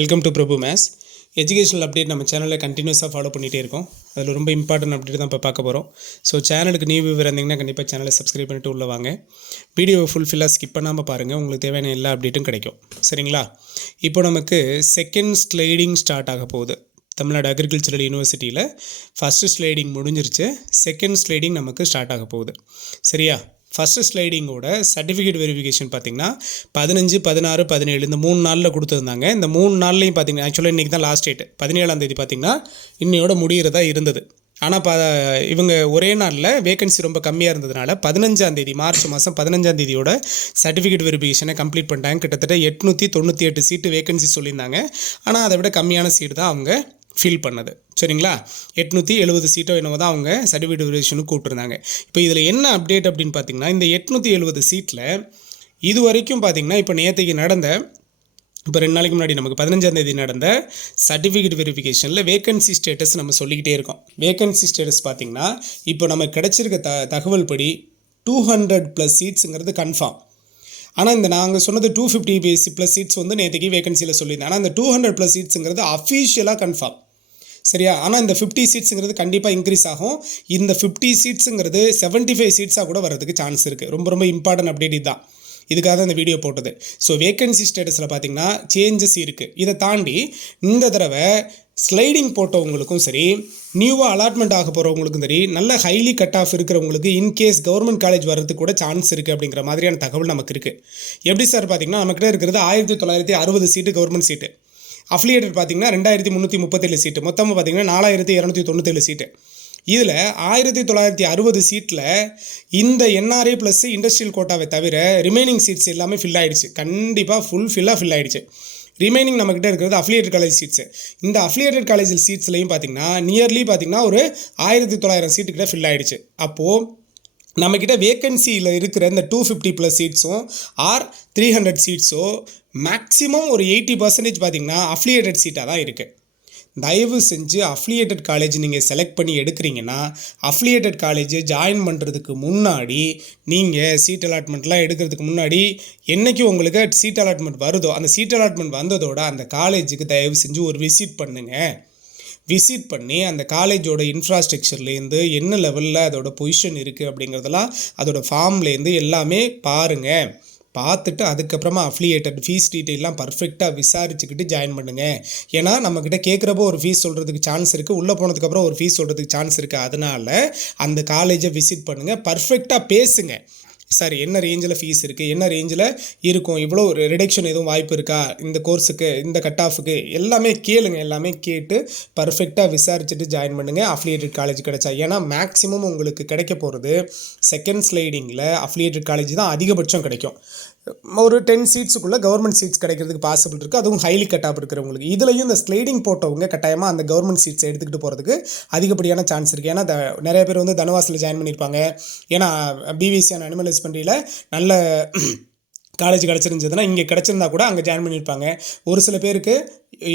Welcome to Prabhu maths. Educational update நம்ம சேனலில் கண்டினியூஸாக ஃபாலோ பண்ணிகிட்டே இருக்கோம். அதில் ரொம்ப இம்பார்ட்டன்ட் அப்டேட் தான் இப்போ பார்க்க போகிறோம். ஸோ சேனலுக்கு நியூ வியூவர் இருந்தீங்கன்னா கண்டிப்பாக சேனலை சப்ஸ்கிரைப் பண்ணிட்டு உள்ள வாங்க. வீடியோவை ஃபுல்ஃபில்லாக ஸ்கிப் பண்ணாமல் பாருங்கள், உங்களுக்கு தேவையான எல்லா அப்டேட்டும் கிடைக்கும். சரிங்களா? இப்போ நமக்கு செகண்ட் ஸ்லைடிங் ஸ்டார்ட் ஆக போகுது. தமிழ்நாடு அக்ரிகல்ச்சரல் யூனிவர்சிட்டியில் ஃபஸ்ட்டு ஸ்லைடிங் முடிஞ்சிருச்சு, செகண்ட் ஸ்லைடிங் நமக்கு ஸ்டார்ட் ஆக போகுது. சரியா? ஃபஸ்ட்டு ஸ்லைடிங்கோட சர்டிஃபிகேட் வெரிஃபிகேஷன் பார்த்திங்கன்னா 15, 16, 17 இந்த 3 நாளில் கொடுத்துருந்தாங்க. இந்த 3 நாள்லையும் பார்த்திங்கன்னா ஆக்சுவலாக இன்றைக்கி தான் லாஸ்ட் டேட். 17ஆம் தேதி பார்த்திங்கன்னா இன்னையோட முடிகிறதா இருந்தது. ஆனால் இவங்க ஒரே நாளில் வேகன்சி ரொம்ப கம்மியாக இருந்ததுனால 15ஆம் தேதி மார்ச் மாதம் 15ஆம் தேதியோட சர்டிஃபிகேட் வெரிஃபிகேஷனை கம்ப்ளீட் பண்ணிட்டாங்க. கிட்டத்தட்ட 898 சீட்டு வேகன்சி சொல்லியிருந்தாங்க. ஆனால் அதை விட கம்மியான சீட்டு தான் அவங்க ஃபில் பண்ணது. சரிங்களா? 870 சீட்டோ என்னவோ தான் அவங்க சர்டிஃபிகேட் வெரிஃபிகேஷனுக்கு கூப்பிட்டுருந்தாங்க. இப்போ இதில் என்ன அப்டேட் அப்படின்னு பார்த்தீங்கன்னா, இந்த 870 சீட்டில் இது வரைக்கும் பார்த்தீங்கன்னா இப்போ நேற்றுக்கு நடந்த இப்போ 2 நாளைக்கு முன்னாடி நமக்கு 15ஆம் தேதி நடந்த சர்டிஃபிகேட் வெரிஃபிகேஷனில் வேகன்சி ஸ்டேட்டஸ் நம்ம சொல்லிக்கிட்டே இருக்கோம். வேகன்சி ஸ்டேட்டஸ் பார்த்திங்கன்னா இப்போ நமக்கு கிடச்சிருக்க தகவல் படி 200+ சீட்ஸுங்கிறது கன்ஃபார்ம். ஆனால் இந்த நாங்கள் சொன்னது 250+ சீட்ஸ் வந்து நேற்றுக்கு வேகன்சியில் சொல்லியிருந்தேன். ஆனால் இந்த 200+ சீட்ஸுங்கிறது அஃபீஷியலாக கன்ஃபார்ம். சரியா? ஆனால் இந்த 50 சீட்ஸுங்கிறது கண்டிப்பாக இன்க்ரீஸ் ஆகும். இந்த 50 சீட்ஸுங்கிறது 75 சீட்ஸாக கூட வரதுக்கு சான்ஸ் இருக்குது. ரொம்ப ரொம்ப இம்பார்ட்டன்ட் அப்டேட் இதுதான். இதுக்காக தான் இந்த வீடியோ போட்டது. ஸோ வேகன்சி ஸ்டேட்டஸில் பார்த்திங்கன்னா சேஞ்சஸ் இருக்குது. இதை தாண்டி இந்த தடவை ஸ்லைடிங் போட்டவங்களுக்கும் சரி, நியூவாக அலாட்மெண்ட் ஆக போகிறவங்களுக்கும் சரி, நல்ல ஹைலி கட் ஆஃப் இருக்கிறவங்களுக்கு இன்கேஸ் கவர்மெண்ட் காலேஜ் வர்றதுக்கு கூட சான்ஸ் இருக்குது அப்படிங்கிற மாதிரியான தகவல் நமக்கு இருக்குது. எப்படி சார் பார்த்திங்கன்னா, நம்மக்கிட்ட இருக்கிறது 1960 சீட்டு கவர்மெண்ட் சீட்டு. அஃபிலியேட்டட் பார்த்திங்கன்னா 2337 சீட்டு. மொத்தமாக பார்த்திங்கன்னா 4297 சீட்டு. இதில் 1960 சீட்டில் இந்த என்ஆர்ஐ ப்ளஸ் இண்டஸ்ட்ரியல் கோட்டாவை தவிர ரிமைனிங் சீட்ஸ் எல்லாமே ஃபில் ஆகிடுச்சு. கண்டிப்பாக ஃபில் ஆகிடுச்சு. ரிமைனிங் நம்மக்கிட்ட இருக்கிறது அஃபிலியேட்டட் காலேஜ் சீட்ஸு. இந்த அஃபிலியேட்டட் காலேஜ் சீட்ஸ்லையும் பார்த்திங்கன்னா நியர்லி பார்த்திங்கன்னா ஒரு 1900 சீட்டுக்கிட்ட ஃபில் ஆகிடுச்சு. அப்போது நம்மக்கிட்ட வேக்கன்சியில் இருக்கிற இந்த 250+ சீட்ஸும் ஆர் 300 சீட்ஸோ மேக்ஸிமம் ஒரு 80% பார்த்திங்கன்னா அஃபிலியேட்டட் சீட்டாக தான் இருக்குது. தயவு செஞ்சு அஃபிலியேட்டட் காலேஜ் நீங்கள் செலக்ட் பண்ணி எடுக்கிறீங்கன்னா அஃபிலியேட்டட் காலேஜ் ஜாயின் பண்ணுறதுக்கு முன்னாடி நீங்கள் சீட் அலாட்மெண்ட்லாம் எடுக்கிறதுக்கு முன்னாடி என்றைக்கு உங்களுக்கு சீட் அலாட்மெண்ட் வருதோ அந்த சீட் அலாட்மெண்ட் வந்ததோட அந்த காலேஜுக்கு தயவு செஞ்சு ஒரு விசிட் பண்ணுங்கள். விசிட் பண்ணி அந்த காலேஜோட இன்ஃப்ராஸ்ட்ரக்சர்லேருந்து என்ன லெவலில் அதோட பொசிஷன் இருக்குது அப்படிங்கிறதெல்லாம் அதோட ஃபார்ம்லேருந்து எல்லாமே பாருங்கள். பார்த்துட்டு அதுக்கப்புறமா அஃபிலியேட்டட் ஃபீஸ் டீட்டெயிலாம் பர்ஃபெக்டாக விசாரிச்சுக்கிட்டு ஜாயின் பண்ணுங்கள். ஏன்னா நம்மக்கிட்ட கேட்குறப்போ ஒரு ஃபீஸ் சொல்கிறதுக்கு சான்ஸ் இருக்குது, உள்ளே போனதுக்கப்புறம் ஒரு ஃபீஸ் சொல்கிறதுக்கு சான்ஸ் இருக்குது. அதனால் அந்த காலேஜை விசிட் பண்ணுங்கள், பர்ஃபெக்டாக பேசுங்க. சார் என்ன ரேஞ்சில் ஃபீஸ் இருக்குது, என்ன ரேஞ்சில் இருக்கும், இவ்வளோ ரிடக்ஷன் எதுவும் வாய்ப்பு இருக்கா இந்த கோர்ஸுக்கு, இந்த கட் ஆஃபுக்கு, எல்லாமே கேளுங்க. எல்லாமே கேட்டு பர்ஃபெக்டாக விசாரிச்சுட்டு ஜாயின் பண்ணுங்கள் அஃபிலியேட்டட் காலேஜ் கிடைச்சா. ஏன்னா மேக்ஸிமம் உங்களுக்கு கிடைக்க போகிறது செகண்ட் ஸ்லைடிங்கில் அஃபிலியேட்டட் காலேஜ் தான் அதிகபட்சம் கிடைக்கும். ஒரு 10 சீட்ஸுக்குள்ளே கவர்மெண்ட் சீட்ஸ் கிடைக்கிறதுக்கு பாசிபிள் இருக்குது, அதுவும் ஹைலி கட் ஆஃப் இருக்கிறவங்களுக்கு. இதுலையும் இந்த ஸ்லைடிங் போட்டவங்க கட்டாயமாக அந்த கவர்மெண்ட் சீட்ஸை எடுத்துக்கிட்டு போகிறதுக்கு அதிகப்படியான சான்ஸ் இருக்குது. ஏன்னா நிறைய பேர் வந்து தனவாசில் ஜாயின் பண்ணியிருப்பாங்க. ஏன்னா பிவிசி அண்ட் அனிமல் ஹஸ்பண்ட்ரியில் நல்ல காலேஜ் கிடச்சிருந்ததுன்னா இங்கே கிடச்சிருந்தா கூட அங்கே ஜாயின் பண்ணியிருப்பாங்க. ஒரு சில பேருக்கு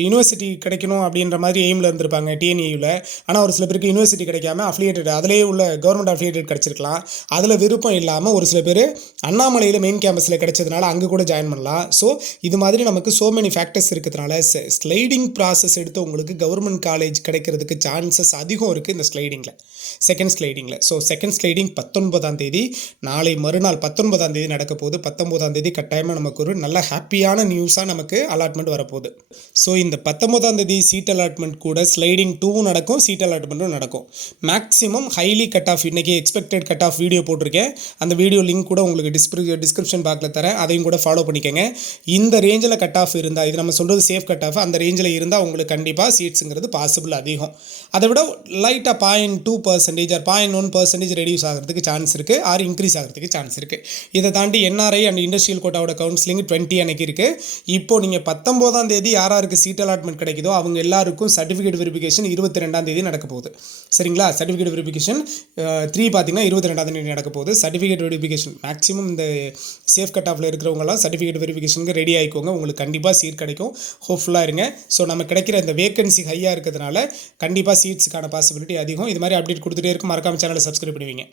யூனிவர்சிட்டி கிடைக்கணும் அப்படின்ற மாதிரி எய்மில் இருந்திருப்பாங்க TNAUவில். ஆனால் ஒரு சில பேருக்கு யூனிவர்சிட்டி கிடைக்காம அஃபிலியேட்டட் அதிலே உள்ள கவர்மெண்ட் அஃபிலியேட்டட் கிடச்சிருக்கலாம். அதில் விருப்பம் இல்லாமல் ஒரு சில பேர் அண்ணாமலையில் மெயின் கேம்பஸில் கிடைச்சதுனால அங்கே கூட ஜாயின் பண்ணலாம். ஸோ இது மாதிரி நமக்கு ஸோ மெனி ஃபேக்டர்ஸ் இருக்கிறதுனால ஸ்லைடிங் ப்ராசஸ் எடுத்து உங்களுக்கு கவர்மெண்ட் காலேஜ் கிடைக்கிறதுக்கு சான்சஸ் அதிகம் இருக்குது இந்த ஸ்லைடிங்கில், செகண்ட் ஸ்லைடிங்கில். ஸோ செகண்ட் ஸ்லைடிங் 19ஆம் தேதி, நாளை மறுநாள் 19ஆம் தேதி நடக்க போகுது. 19ஆம் தேதி கட்டாயமாக நமக்கு ஒரு நல்ல ஹாப்பியான நியூஸாக நமக்கு அலாட்மெண்ட் வரப்போகுது. ஸோ இந்த 19ஆம் தேதி சீட் அலாட்மெண்ட் கூட ஸ்லைடிங் 2 நடக்கும், சீட் அலாட்மெண்ட்டும் நடக்கும். மேக்ஸிமம் ஹைலி கட் ஆஃப் இன்றைக்கி எக்ஸ்பெக்டட் கட் ஆஃப் வீடியோ போட்டிருக்கேன். அந்த வீடியோ லிங்க் கூட உங்களுக்கு டிஸ்கிரிப்ஷன் பாக்ஸில் தரேன், அதையும் கூட ஃபாலோ பண்ணிக்கோங்க. இந்த ரேஞ்சில் கட் ஆஃப் இருந்தால், இது நம்ம சொல்கிறது சேஃப் கட் ஆஃப், அந்த ரேஞ்சில் இருந்தால் உங்களுக்கு கண்டிப்பாக சீட்ஸுங்கிறது பாசிபிள் அதிகம். அதை விட லைட்டாக 0.2% ஆர் 0.1% ரெடியூஸ் ஆகிறதுக்கு சான்ஸ் இருக்குது, ஆர் இன்க்ரீஸ் ஆகிறதுக்கு சான்ஸ் இருக்குது. இதை தாண்டி என்ஆர்ஐ அண்ட் இண்டஸ்ட்ரியல் கோட்டாவோட கவுன்சிலிங் 20 அன்னைக்கு இருக்குது. இப்போது நீங்கள் 19ஆம் தேதி யாராருக்கு சீட் அலாட்மெண்ட் கிடைக்குதோ அவங்க எல்லாருக்கும் சர்டிஃபிகேட் வெரிஃபிகேஷன் 22ஆம் தேதி நடக்க போகுது. சரிங்களா? சர்டிஃபிகேட் வெரிஃபிகேஷன் 3 பார்த்திங்கன்னா 22ஆம் தேதி நடக்க போகுது. சர்டிஃபிகேட் வெரிஃபிகேஷன் மேக்ஸிமம் இந்த சேஃப் கட் ஆஃபில் இருக்கிறவங்களாம் சர்டிஃபிகேட் வெரிஃபிகேஷனுக்கு ரெடி ஆகிக்கோங்க. உங்களுக்கு கண்டிப்பாக சீட் கிடைக்கும், ஹோப்ஃபுல்லாக இருங்க. ஸோ நம்ம கிடைக்கிற இந்த வேகன்சி ஹையாக இருக்கிறதுனால கண்டிப்பாக சீட்ஸுக்கான பாசிபிலிட்டி அதிகம். இது மாதிரி அப்டேட் கொடுத்துட்டே இருக்கும். மறக்காம சேனலை சப்ஸ்கிரைப் பண்ணுவீங்க.